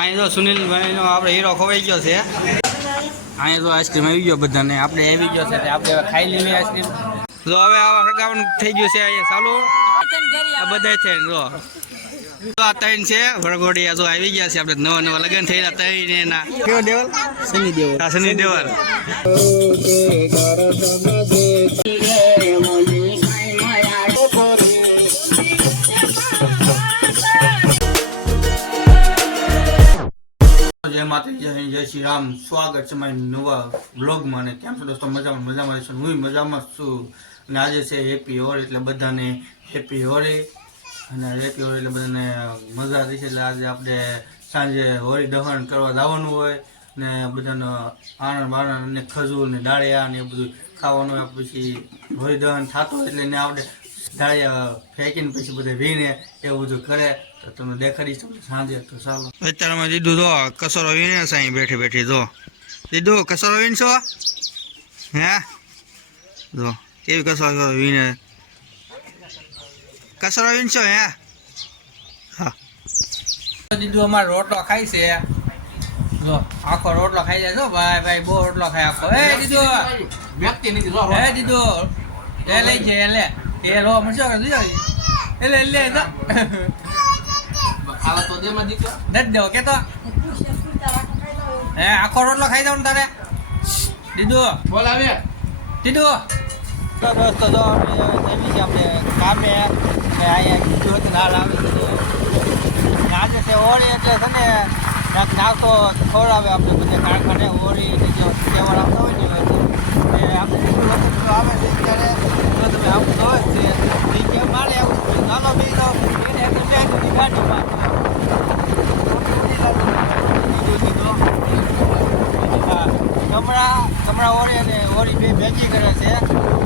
અહીંયા તો સુનિલભાઈનો આપણે હીરો ખોવાઈ ગયો છે. અહીંયા તો આઈસ્ક્રીમ આવી ગયો બધાને. આપણે આવી ગયો છે આપણે હવે ખાઈ લેવી આઈસ્ક્રીમ. જો હવે આવા હરગાવાનું થઈ ગયું છે અહીંયા ચાલુ. આ બધા છે જો. જો આ ત્રણ છે વરઘોડિયા જો આવી ગયા છે આપણે નવા નવા લગ્ન થયેલા ત્રણ એના. કેવો દેવલ? સની દેવલ હા સની દેવલ જય માતાજી, જય જય શ્રી રામ. સ્વાગત છે મારી નવા બ્લોગમાં અને કેમ છો દોસ્તો? મજામાં મજામાં છું હું મજામાં છું. અને આજે છે હેપી હોળી એટલે બધાને હેપી હોળી અને હેપી હોળી એટલે બધાને મજા થઈ છે એટલે આજે આપણે સાંજે હોળી દહન કરવા જવાનું હોય. ને બધાનો આનંદ બાણંદ અને ખજૂર ને ડાળિયા ને એ બધું ખાવાનું હોય. પછી હોળી દહન થતું હોય એટલે એને આપણે ડાળિયા ફેંકીને પછી બધે વીણે એવું બધું કરે તો તમે દેખાડીશ તમને સાંજે તો સારું અત્યારમાં દીધું જો કસોરો વીણે સાઈ બેઠી બેઠી જો. દીધું કસોરો વીણશો? હે? જો કેવી કસોરો વીણે? કસોરો વીણશો હે? હા. દીધું અમારે રોટલો ખાય છે. જો આખો રોટલો ખાઈ જાય જો ભાઈ ભાઈ બહુ રોટલો ખાય આખો. એ દીધું. વ્યક્તિ નથી જો હે દીધું. એ લઈ જાય એ લે. એ લો મરશો કે દીધો એ લે લે તો ખાવા તો દે માં દીકરો. નથી દેવો કે તો. હે આખો રોટલો ખાઈ જાવ ને તારે? દીધું? બોલ આવે. દીધું? તો દોસ્તો તો આપણે છે આપણે કામે. ને અહીંયા કીધું હતું ના લાવી દીધું આજે છે હોળી એટલે છે ને નાસ્તો ખવડાવે આપણે બધા કારખાને હોળી ને જો તહેવાર આવતો હોય ને એટલે એ આપણે જેટલું લોકો બધું આવે છે ત્યારે તો તમે આવું તો જ છે એ કે મારે આવું છે. નાનો બી તો એને એક લે દીધી ગાડીમાં દીધું દીધું હા કમળા કમળા ઓરી અને ઓરી બે ભેગી કરે છે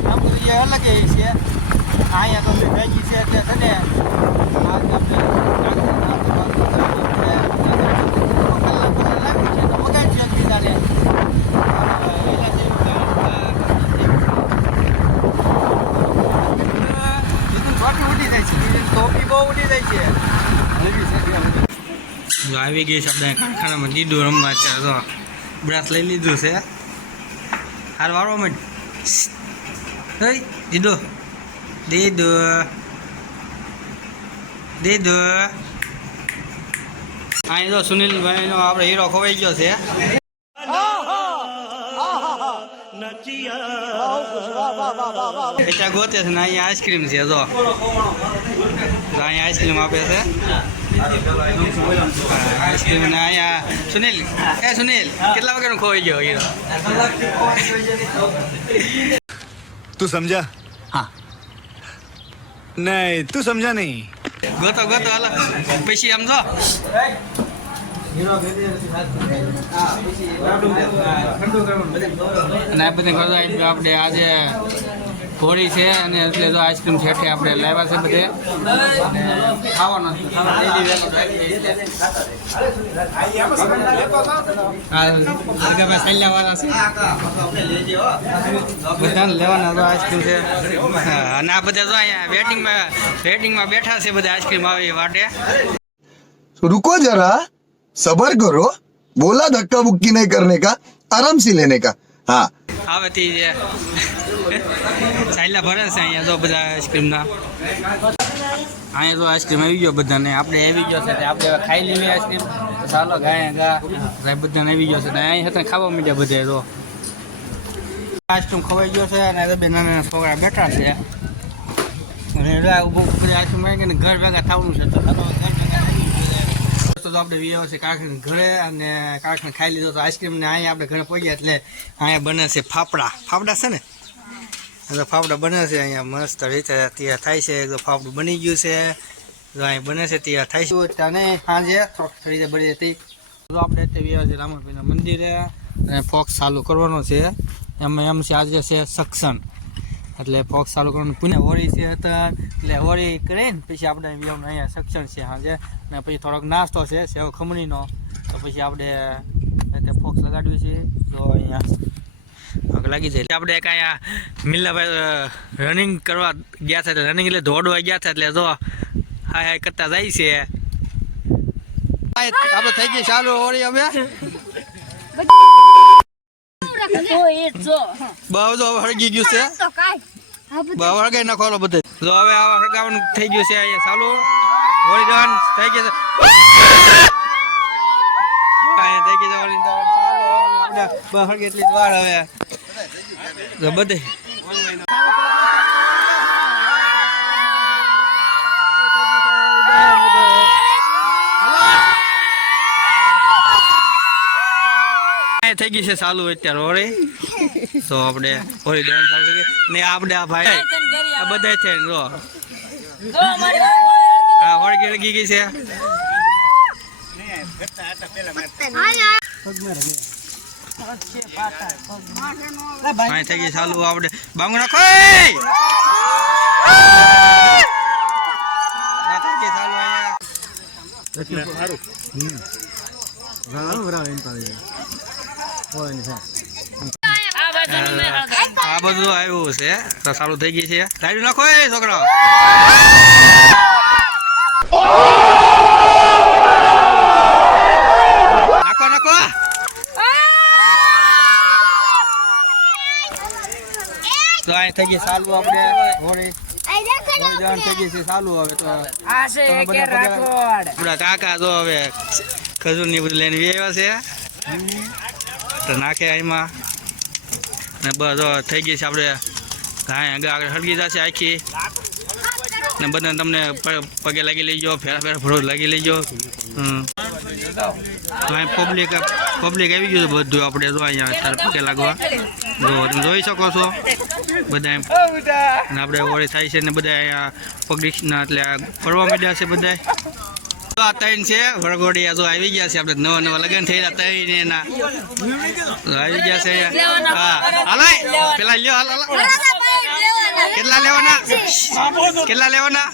આમ તો એ અલગ એ છે અહીંયા તો બે ભેગી છે એટલે છે ને આ તમને ટોપી બહુ ઉડી જાય છે આવી ગઈ છે, આપણે કારખાનામાં દીધું રમવા અત્યારે તો બ્રાસ લઈ લીધું છે. હાર માંડ હઈ દીધો દીધો દીધો અહીં તો સુનિલભાઈનો આપણે હીરો ખોવાઈ ગયો છે. ગોતે છે ને, અહીંયા આઈસ્ક્રીમ છે, જો. અહીંયા આઈસ્ક્રીમ આપે છે. અહીંયા સુનિલ એ સુનિલ કેટલા વાગ્યાનો ખોવાઈ ગયો હીરો તું સમજા? હા. નહીં તું સમજા નહીં. ગોતો ગોતો હાલ. પછી સમજો. અને આ બધા કરતા આપણે આજે હોળી છે અને એટલે તો આઈસ્ક્રીમ ઠેઠે આપણે લાવ્યા છે બધે ખાવાનો છે. આ આગળ સૈલાવાળા છે બધાને લેવાના તો આઈસ્ક્રીમ છે હા, અને આ બધા તો અહીંયા વેટિંગમાં વેટિંગમાં બેઠા છે બધા આઈસ્ક્રીમ આવી માટે रुको जरा सबर करो बोला धक्का बुक्की नहीं करने का आराम से लेने का हाँ આવે તે છે ચાલ્યા ભરે છે, અહીંયા તો બધા આઈસ્ક્રીમના અહીંયા તો આઈસ્ક્રીમ આવી ગયો બધાને. આપણે આવી ગયો છે, તે આપણે હવે ખાઈ લેવી આઈસ્ક્રીમ તો ચાલો, ગાય, ગા. ભાઈ બધાને આવી ગયો છે ને અહીં હતા ખાવા માંડ્યા બધે તો. આઈસ્ક્રીમ ખવાઈ ગયો છે, અને આ બે નાના નાના છોકરા બેઠા છે. અને એલા ઊભું બધા આઈસ્ક્રીમ આવી ને ઘર ભેગા થવાનું છે, તો ચાલો ઘર ભેગા થઈ ગયું. તો આપણે વિયો છે, કારખાને ઘરે, અને કારખાને ખાઈ લીધો તો આઈસ્ક્રીમ ને અહીંયા આપણે ઘરે પહોંચ્યા, એટલે અહીંયા બને છે ફાફડા. ફાફડા છે ને? તો ફાફડા બને છે, અહીંયા મસ્ત રીતે તૈયાર થાય છે. તો ફાફડું બની ગયું છે, જો અહીંયા બને છે, તૈયાર થાય છે. અને સાંજે થોડીક રીતે બની હતી તો આપણે અત્યારે છે રામભાઈના મંદિરે અને ફોક્સ ચાલુ કરવાનો છે. એમાં એમ છે, આજે છે સક્ષણ એટલે ફોક્સ ચાલુ કરવાનું. પુણે હોળી છે એટલે હોળી કરીને પછી આપણે વિયાવનું અહીંયા સક્ષણ છે સાંજે. અને પછી થોડોક નાસ્તો છે, સેવ ખમણીનો. તો પછી આપણે ફોક્સ લગાડ્યું છે. તો અહીંયા આગ લાગી જાય. એટલે આપણે એક આ મિલ્લાભાઈ રનિંગ કરવા ગયા હતા રનિંગ એટલે દોડવા ગયા હતા એટલે જો હાય હાય કરતા જાય છે. આપણે થઈ ગઈ ચાલુ હોળી અમે હળગી ગયું છે. બહુ હળગાઈ નાખો બધે. જો હવે આ હળગાવાનું થઈ ગયું છે અહીંયા ચાલુ. હોળી દહન થઈ ગયું છે. થઈ ગયું હોળી દહન ચાલુ. આપણે એટલી જ વાર હવે. બધે થઈ ગઈ છે ચાલુ અત્યારે હોળી. તો આપણે હોળી દહન ચાલુ ને આપણે આ ભાઈ, આ બધા છે જો. આ હોળી ગઈ ગઈ છે? અહીં થઈ ગઈ ચાલુ આપણે બાંગુ નાખો આ બધું આવ્યું છે. તો ચાલુ થઈ ગઈ છે. લાઈટ નાખો છોકરા નાખો નાખો તો અહીં થઈ ગઈ ચાલુ આપણે હોળી હોળી થઈ ગઈ છે ચાલુ હવે તો. આપણા કાકા તો હવે ખજૂરની બધું લઈને આવ્યા છે. તો નાખે એમાં ને બસ થઈ ગઈ છે આપણે હા આગળ આગળ હળગી જશે આખી. ને બધા તમને પગે લાગી લેજો ફેરા ફેરા ફરો લાગી લેજો હમ. અહીં પબ્લિક પબ્લિક આવી ગયું છે બધું આપણે જો અહીંયા પગે લાગવા. જો તમે જોઈ શકો છો. બધા એમ ને આપણે હોળી થાય છે ને બધા અહીંયા પગડીના એટલે આ ફરવા માંડ્યા છે બધા તો આ ત્રણ છે વરઘોડિયા તો આવી ગયા છે આપણે નવા નવા લગ્ન થયેલા ત્રણ એના તો આવી ગયા છે અહીંયા. હા હાલાય પેલા લ્યો હાલ હાલ કેટલા લેવાના કેટલા લેવાના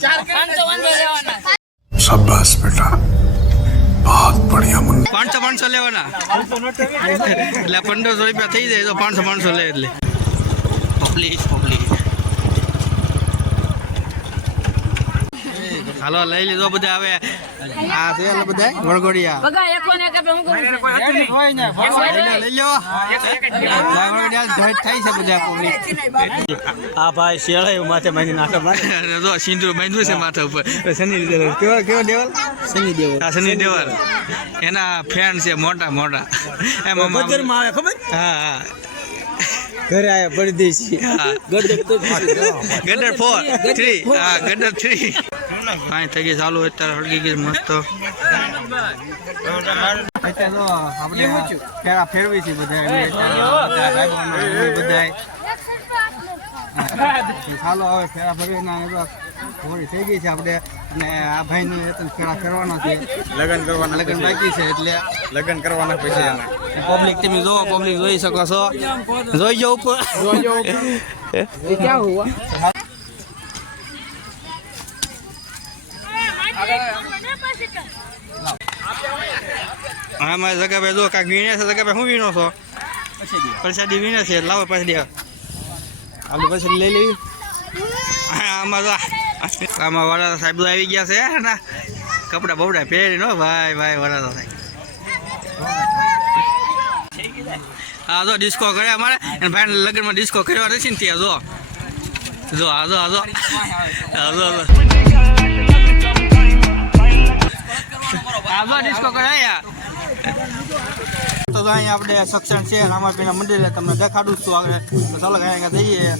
शाबाश बेटा बहुत बढ़िया मुन्ना પાંચસો પાંચસો લેવાના એટલે પંદરસો રૂપિયા થઈ જાય તો પાંચસો પાંચસો લે એટલે પબ્લિક પબ્લિક હાલો લઈ લીધો બધા હવે. આ છે એટલે બધા વળગોડિયા. બગા એકોને કે હું કરું લઈ લ્યો. લઈ લો વળગોડિયા ભેટ થઈ છે બધા પબ્લિક આ ભાઈ શેળાયું માથે મારી નાખે મારે જો સિંદૂર બાંધ્યું છે માથા ઉપર. સની દેવલ. કેવો કેવો દેવલ? શનિ દેવલ. હા સની દેવલ. એના ફેન છે મોટા મોટા. એમ બજારમાં આવે ખબર? હા હા. ઘરે આયા પરદેશી ગડર ફોર થ્રી હા ગડર થ્રી હા થકી ચાલુ અત્યારે હળગી ગઈ મસ્ત. આપણે ફેરા ફેરવી છે બધા બધા ચાલો હવે ફેરા ફેરવી ના થઈ ગઈ છે આપણે. અને આ ભાઈને છે. લગ્ન કરવાના લગ્ન બાકી છે એટલે લગ્ન કરવાના પૈસા પબ્લિક તમે જો પબ્લિક જોઈ શકો છો. જોઈ જાઓ ઉપર. હા મારા જગાભાઈ જો કાંઈક વીણે છે. જગાભાઈ હું વીણો છો? પ્રસાદી વીણે છે. લાવો પ્રસાદી આપણે પ્રસાદી લઈ લેવી. હા, આમાં તો આમાં વડાતા સાહેબ આવી ગયા છે ને? કપડા બપડા પહેરી નો ભાઈ ભાઈ વડાતા સાહેબ. હા, જો ડિસ્કો કરે અમારે. અને ભાઈ લગ્નમાં ડિસ્કો કર્યો નથી ને ત્યાં જો. જો, આ જો આ જો. આ જો. ડિસ્કો કરે યાર. તો અહીંયા આપણે સક્ષમ છે રામાપીના મંદિરે તમને દેખાડું છું આગળ. તો ચાલો, અહીંયા જઈએ.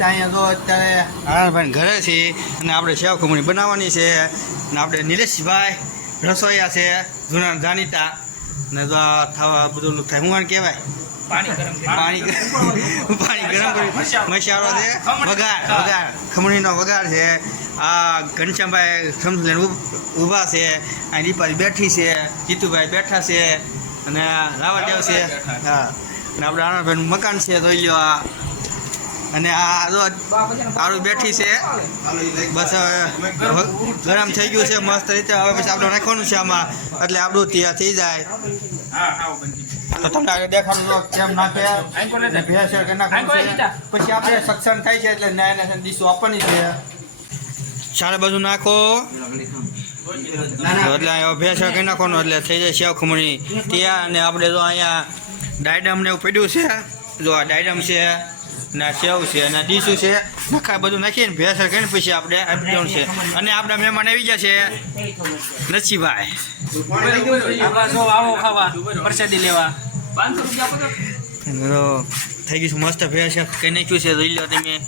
અહીંયા જો અત્યારે હારણભાઈ ઘરે છે અને આપણે સેવ ખમણી બનાવવાની છે અને આપણે નિલેશભાઈ રસોઈયા છે જૂના જાણીતા. ને જો થવા બધું થાય હું કહેવાય? પાણી ગરમ પાણી પાણી ગરમ કરી. મસાલો. છે. વઘાર વઘાર. ખમણીનો વઘાર છે. આ ઘનશ્યામભાઈ સમજ ઊભા છે. આ દીપાલી બેઠી છે. જીતુભાઈ બેઠા છે. અને રાવણદેવ છે. હા. અને આપણે આણંદભાઈનું મકાન છે. જોઈ લો આ. અને આ જો આડું બેઠી છે. બસ ગરમ થઈ ગયું છે, મસ્ત રીતે. હવે પછી આપણે નાખવાનું છે આમાં. એટલે આપણું ત્યાં થઈ જાય. તો તમને પછી આપણે સક્ષમ થાય છે એટલે નાય નાય ડીશો આપવાની છે. ચારે બાજુ નાખો. એટલે અહીંયા ભેળસેળ કે નાખવાનું એટલે થઈ જાય ખમણી. ત્યાં અને આપણે જો અહીંયા ડાયડમ ને એવું પડ્યું છે. જો આ ડાયડમ છે. ને સેવ છે? અને ડીશું છે? નખા બધું નાખીને ભેળસેળ કરીને પછી આપણે આપી દેવાનું છે. અને આપણા મહેમાન આવી ગયા છે. નસીભાઈ થઈ ગયું મસ્ત ભેસ કઈ નાખ્યું છે? રહી લો તમે.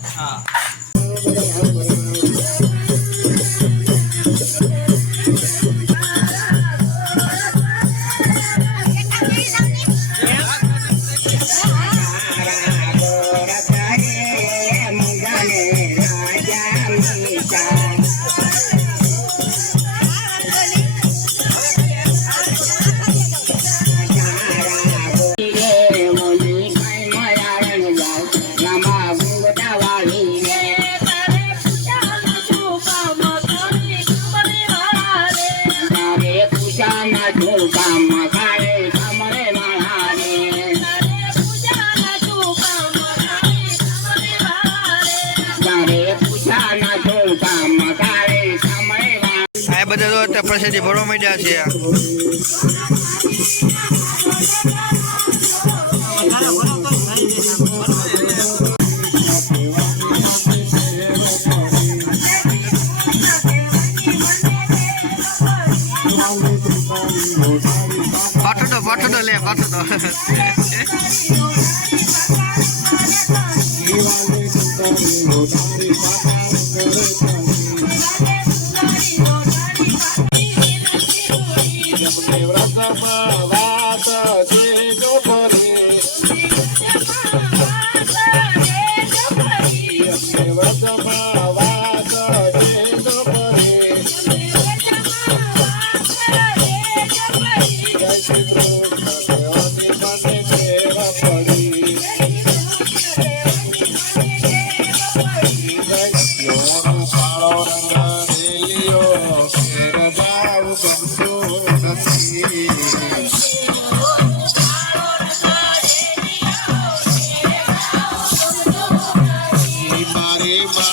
આ બધા તો અત્યારે પ્રસાદી ભરવા માંડ્યા છે. પાટો પાટો લે પાટો થઈ ગયા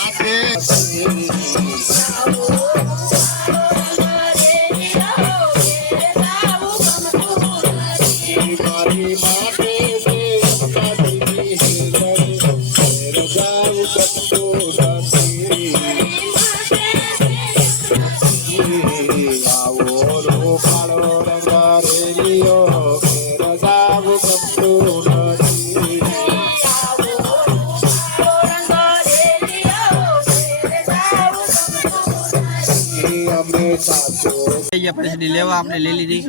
પ્રસાદી લેવા આપણે લઈ લીધી.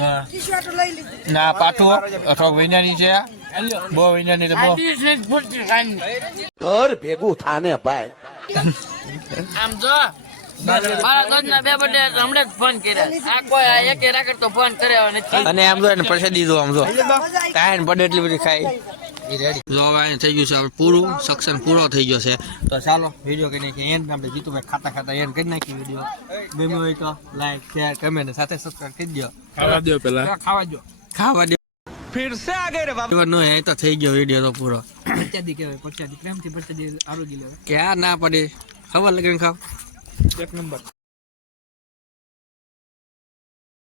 હા. ના પાઠો અથવા વૈજ્ઞાનિક છે. બહુ વૈજ્ઞાનિક બહુ. ઘર ભેગું થાને ભાઈ. આમ જો મારા દોસ્તના બે બર્થડે હમણાં જ ફોન કર્યા. આ કોઈ આ એક રાકર તો ફોન કર્યો નથી. અને આમ જો એને પ્રસાદી દો આમ જો. કાંઈ પડે એટલી બધી ખાઈ. જો હવે અહીં થઈ ગયું છે આપણે પૂરું સક્શન પૂરો થઈ ગયો છે. તો ચાલો વીડિયો કરી નાખીએ. એન્ડ આપણે જીતુભાઈ ખાતા ખાતા એન્ડ કરી નાખીએ વીડિયો ગમ્યો હોય તો લાઈક શેર કમેન્ટ સાથે સબસ્ક્રાઇબ કરી દો ખાવા દો પેલા. ખાવા દો ખાવા દે ફિર સે આગે રે બાપ. નો એ તો થઈ ગયો વીડિયો તો પૂરો. પ્રસાદી કહેવાય પ્રસાદી પ્રેમથી પ્રસાદી આરોગી લેવાય ક્યાં ના પડે? ખબર લગીને ખાવ. એક નંબર.